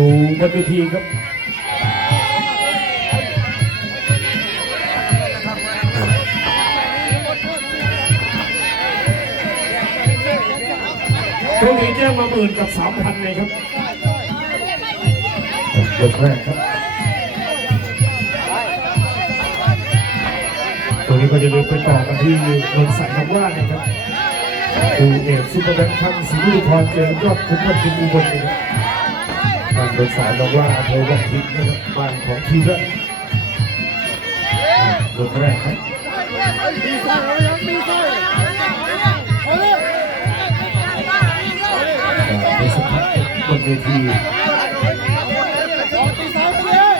ดูบนเวทีครับช่วงนี้แจ้งมาหมื่นกับสามพันเลยครับยกแรกครับตัวนี้ก็จะเดินไปต่อกันที่นนท์สายน้ำว่านะครับดูเอกซุปเปอร์แบงค์ช่างศรีวิริพรเจอยอดคุณวัดคุณอุบลนะครับ บ้านสายน้ำว่าอำเภอวังหินนะครับบ้านของทีละยกแรกครับมีสร้อยเอายังมีสร้อยเอาเลยในสภาพบนเวทีสองตีสามไปเลย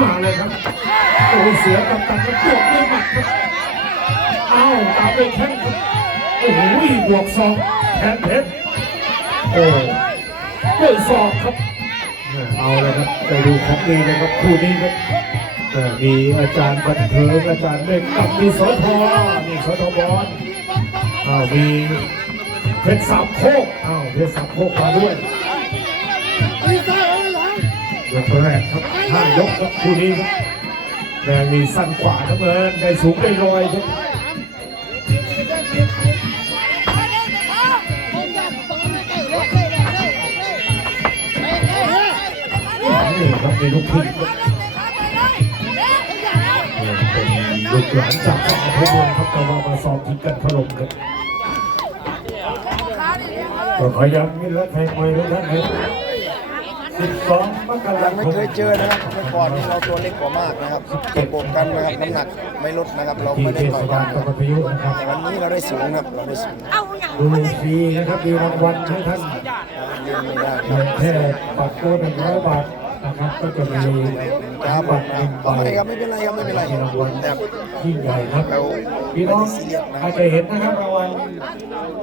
มาเลยครับโอ้เสือกับตันกระโดดด้วยหมัดครับเอ้าตามด้วยแข้งครับ อ้โหบวกสองแทนเพชรโอ้ด้วยศอกครับเอาเลยครับไปดูของดีเลยครับคู่นี้ครับเอ่อมีอาจารย์บันเทิงอาจารย์เล็กกับมีสทมีสทบอลอ้าวมีเพชรสามโคกอ้าวเพชรสามโคกมาด้วยตีสร้อยเอาไว้หลังยกแรกครับห้ายกครับคู่นี้ครับแดงมีสั้นขวาทั้งเงินได้สูงได้ลอยครับ ครับมีลูกทิ้งครับเป็นลูกหลานจากสองพวงครับแต่ว่ามาซ้อมทิ้งกันถล่มครับก็ขอย้ำนี่แล้วใครมวยทุกท่านครับ12มกรายังคไม่มเคยเจอนะครับเมื่อก่อนนี้เราตัวเล็กกว่ามากนะครับประกบกันนะครับน้ำหนักไม่ลดนะครับ เราที่ไม่เทได้ศต่อยบากัลนตะกพยุนะครับแต่วันนี้เราได้สูงครับเราได้สูงดูฟรีนะครับมีรางวัลให้ท่านยืนไม่ได้เงินแค่บัตรตัวหนึ่งร้อยบาท นะครับก็จะมีครับบัตรหนึ่งใบไม่ครับไม่เป็นไรครับไม่เป็นไรมีรางวัลแต่ยิ่งใหญ่ครับเราพี่น้องไม่ได้ซีเรียสนะคอารัจบจะเห็นนะครับรางวัล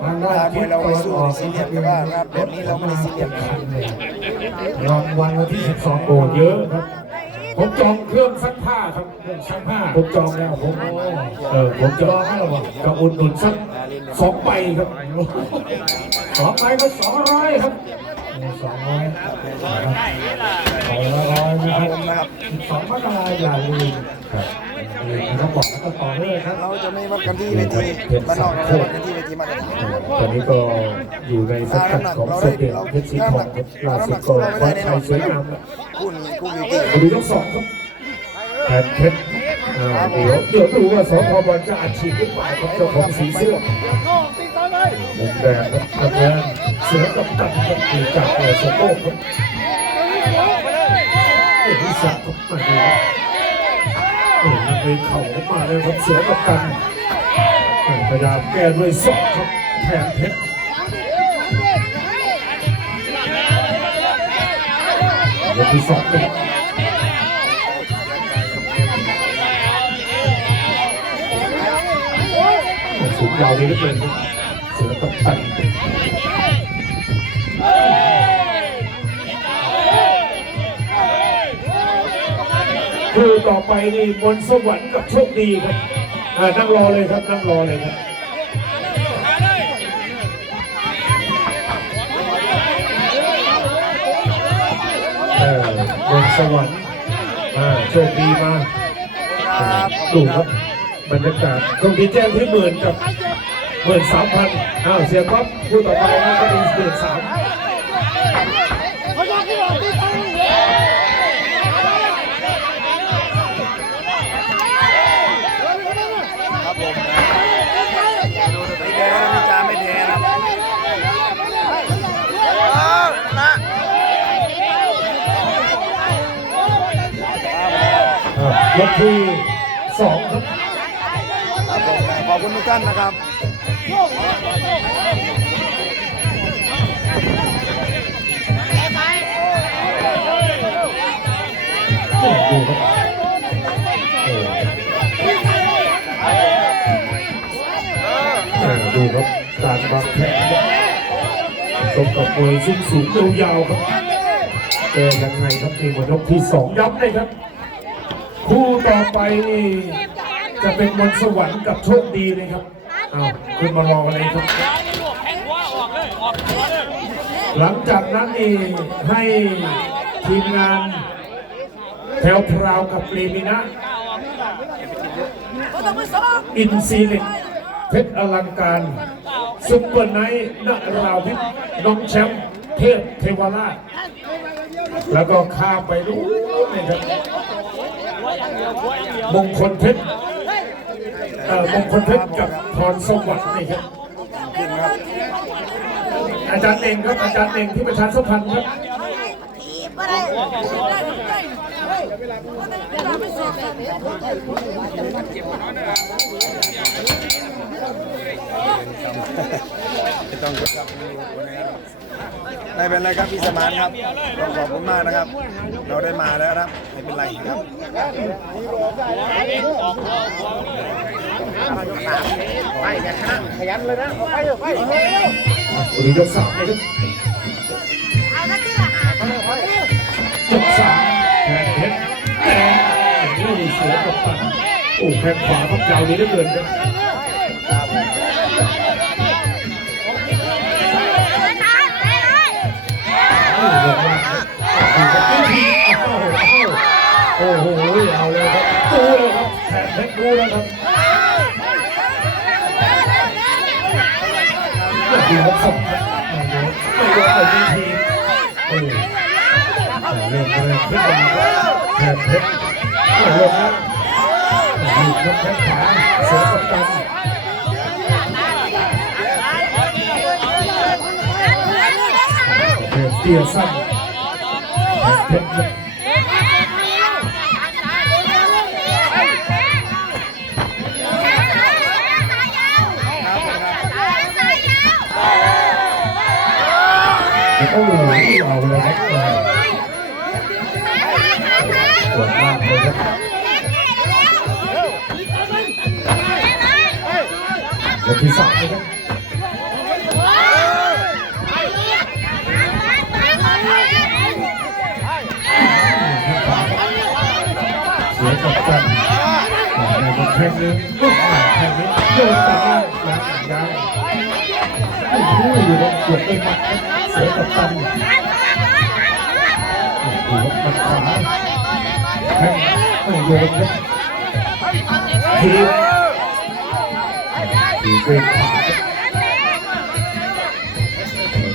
ทางด้านการมทิวศยเราตะไม่วันสู้ออกซีเรียสแต่ว่าครับแบบนี้เราไม่ได้ซีเรียสนะครับรางวัลวันที่ 12โอ้เยอะครับผมจองเครื่องซักผ้าครับเครื่องซักผ้าผมจองแล้วผมเออผมจองให้เราบอกจะอุดหนุนสักสองใบครับสองใบก็สองร้อยครับสองร้อย สองมกราอย่าลืมครับนะครับอกแล้วก็ต่อเนื่องครับเราจะไม่วัดกันที่เวทีมานนอกเรกันที่เวทีมาตรฐานตอนนี้ก็อยู่ในสังกัดของเสเตทเพชรศรีทองลาสุโกวัดชัยสวยงามคุณคุณวิธีดูยกสองครับแพทเพชรเดี๋ยวเดี๋ยวดูว่าสพบอลจะอัดฉีดหรือเปล่ายของเจ้าของสีเสื้อมุมแดงครับทำงานเสือกับตัดกับตีจากเสือโต้ครับ เอกวิศักดิ์ครับมาดูครับโอ้ยไปเข่าเข้ามาเลยครับเสือกับตันอ่าพยายามแก้ด้วยศอกครับแทนเพชรยกที่สองครับสูงยาวนี้เหลือเกินครับเสือกับตัน คือต่อไปนี่มนสวรรค์กับโชคดีครับนั่งรอเลยครับนั่งรอเลยครับเออมนสวรรค์โชคดีมาดูครับบรรยากาศโชคดีแจ้งที่หมื่นกับหมื่นสามพันอ้าวเสียก๊อฟพูดต่อไปนะก็เป็นหมื่นสาม ยกที่สองครับขอบคุณทุกท่านนะครับดูครับโอ้เออดูครับการวางแผนสมกับมวยสูงสูงยาวๆครับเจอยังไงครับนี่มวยยกที่สองย้ำเลยครับ คู่ต่อไปนี่จะเป็นมนสวรรค์กับโชคดีเลยครับอ้าวขึ้นมารออะไรครับ หลังจากนั้นนี่ให้ทีมงานแถวพราวกับเรมินะ อินซีเล็กเพชรอลังการซุปเปอร์ไนท์นราวิทน้องแชมป์เทพเทวราชแล้วก็ข้ามไปรู้นี่ครับ มงคลเพชรมงคลเพชรกับพรสวัสดิ์นี่ครับอาจารย์เองครับอาจารย์เองที่ประชาสัมพันธ์ครับไม่ต้องครับ ไม่เป็นไรครับพี่สมานครับต้องขอบคุณมากนะครับ เราได้มาแล้วครับไม่เป็นไรครับไปแข่งนะขยันเลยนะไปเถอะไปหรือยกสามนะครับยกสามแทงเพชรแต่โอ้โหเสือกับปันโอ้แข้งขวาพับยาวนี้เหลือเกินครับ โอ้โหลงมาครับโอ้โหเอาเลยครับดูเลยครับแทงเพชรดูแล้วครับดูครับส่งครับไม่โดนไม่โดนเลยทีโอ้เริ่มเริ่มขึ้นมาครับแทงเพชรโอ้โหลงครับหยุดยกแข้งขวาเสือกับตัน เตี้ยสั้นแทงเพชรโอ้โหเอาเลยครับปวดมากเลยครับยกที่สามนะครับ งนึงลูกหนักแทงนี้โดนตัดหน้าหลังยางโอ้โหอยู่ในเกือบไปหมัดเสียกับกันโอ้โหมัดขวาแทงโอ้โยนครับทีทีเป็นขา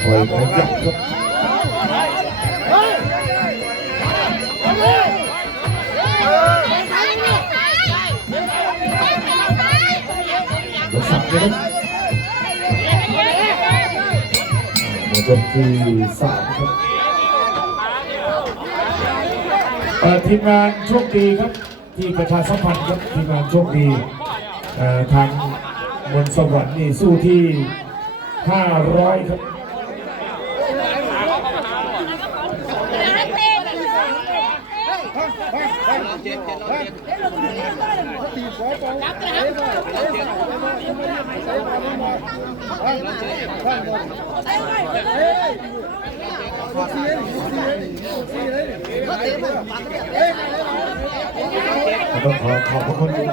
คอยขยับครับ เลยครับหมดยกที่สามครับทีมงานโชคดีครับ ที่ประชาสัมพันธ์ครับทีมงานโชคดีทางมนสวรรค์นี่สู้ที่ 500 ครับ ต้องขอขอบพระคุณผู้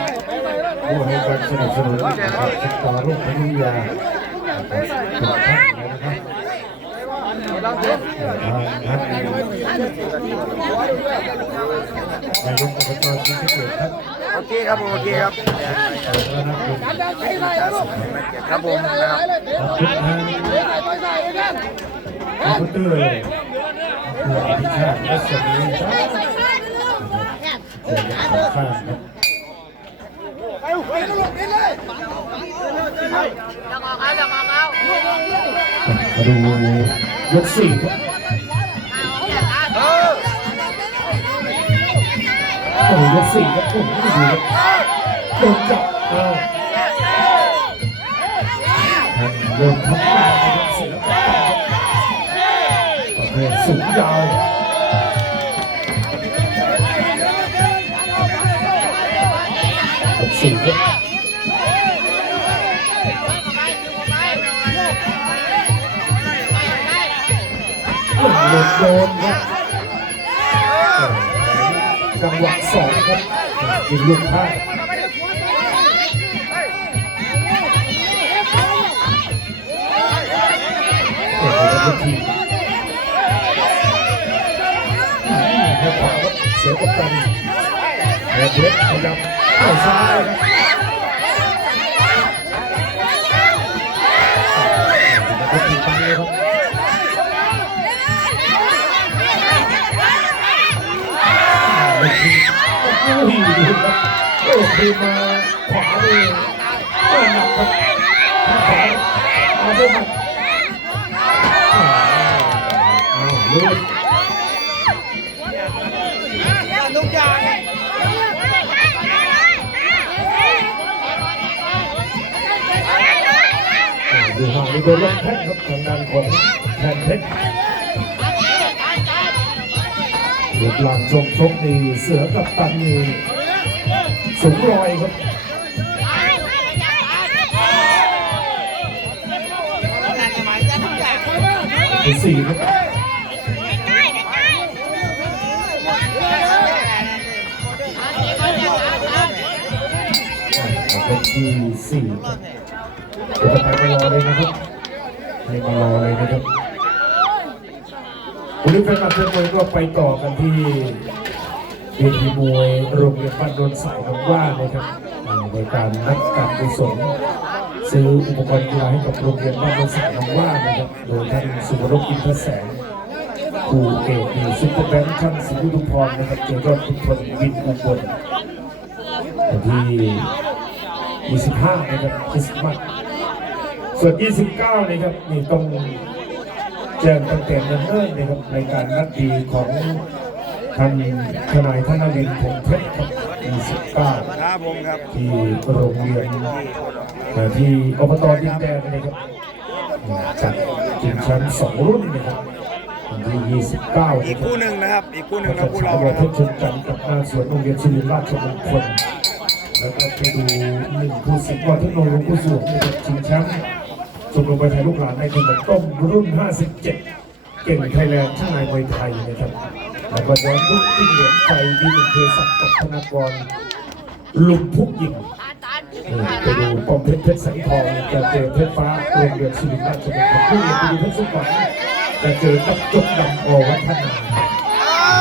ให้การสนับสนุนนะครับศึกษาโรคพยานะครับทุกท่านะครับ นนายกอบตชิงเกียรติท่านโอเคครับผมโอเคครับและนักบุญครับผมนะครับขอบคุณทางคอมพิวเตอร์ผู้อภิชาติและสมีครับเดี๋ยวขอข้ามครับมาดู ยกสี่ครับโอ้ยกสี่ครับโอ้โหโดนจับเอาทางโดนทับตานะครับเสียกับตาครับประเภทสูงยาว โดนครับจังหวะสองครับยิงลูกพลาดเสียกับกันแอบเล็กพยายามเข้าซ้าย โอ้โหดูครับโอ้โหมาขวาเลยก็หนักครับขวาเอาด้วยหมัดอ้าวอ้าวลุยทุกอย่างดูห่างนี่โดนล็อกแข้งครับทางด้านของแทนเพชร รูปร่างทรงชกนี่เสือกับตันนี่สูงลอยครับสี่ครับเป็นที่สี่เดี๋ยวจะไปมารอเลยนะครับให้มารอเลยนะครับ คุณผู้ชมครับเพื่อนมวยก็ไปต่อกันที่เวทีมวยโรงเรียนบ้านโดนสายน้องว่านะครับในการนัดการกุศลซื้ออุปกรณ์กีฬาให้กับโรงเรียนบ้านโดนสายน้องว่านะครับโดยท่านสุวรรณอินทแสงครูเอกดีซุปเปอร์แบงค์ท่านสิงห์ดุพรนะครับเจอก็ทุกคนบินอุบลวันที่25นะครับคริสต์มาสส่วน 29 นะครับนี่ต้อง แจ้งตั้งแต่เนิ่นๆนะครับในการนัดดีของท่านทนายธนรินทร์พงเพชรครับ29ครับผมครับที่โรงเรียนที่อบตดินแดงนะครับจัดกินแชมป์สองรุ่นนะครับวันที่ 29 อีกคู่หนึ่งนะครับ อีกคู่หนึ่งนะคู่เรายวันนะคเพรับชนกันกับหน้าสวนโรงเรียนศิริราชมงคลแล้วก็ไปดูหนึ่งคู่สิบวันที่โนหลวงปู่สวงนะครับชิงแชมป์ ชมรมมวยไทยลูกหลานในขนมต้มรุ่น 57 เก่งไทยแลนด์ช่างนายมวยไทยนะครับแล้วก็ย้อนยุคที่เหรียญใจดีหนึ่งเทศักดิ์กับธนากรลุมพุกยิงไปดูปอมเพชรเพชรสังทองจะเจอเพชรฟ้าโรงเรียนศิริราชมงคลคู่เอกไปดูเพชรสุพรรณจะเจอกับจกดำอวัฒนา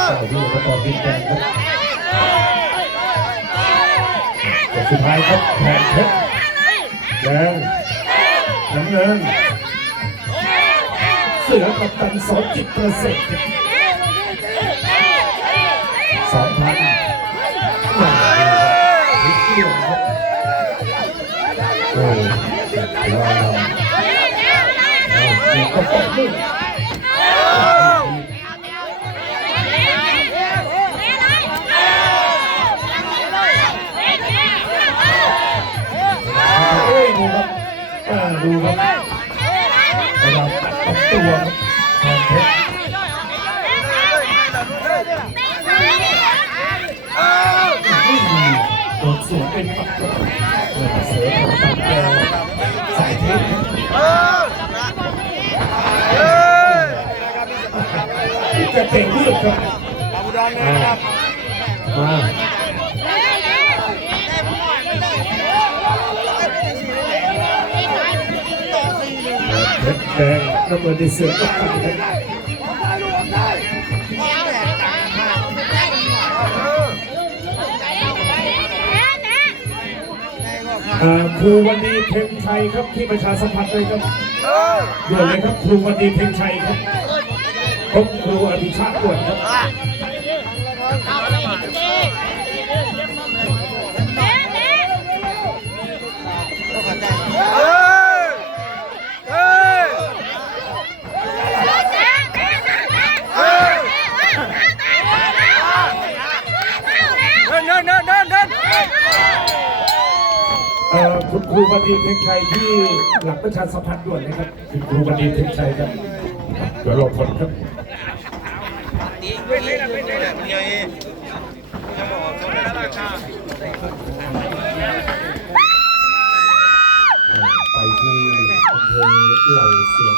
ต่อที่อบตดินแดงครับสุดท้ายครับแผนเพชรแดง น้ำเงิน เสือกับตันสอนจิตประเสริฐสองพันมาพิเกี่ยวครับโอ้ยว้าวเอาก็ตบมือ ดูครับเวลาตัดตัดตัวครับแผนเพชรนี่โดนสวนเป็นปักตัวเสือของตัดแกสายเทปจะเตะเลือดครับอาบุดรเลยนะครับมา แดงระเบิดในเสือกับตันครับครูวันดีเพ็งชัยครับที่ประชาสัมพันธ์เลยครับด่วนเลยครับครูวันดีเพ็งชัยครับพบครูอภิชาติด่วนครับ คุณครูบันดีเพ็งชัยที่หลังประชาสัมพันธ์ด่วนนะครับคุณครูบันดีเพ็งชัยครับเดี๋ยวรอผลครับไม่ใช่นะไม่ใช่นะเดี๋ยวเองไปที่อำเภอเหล่าเสือ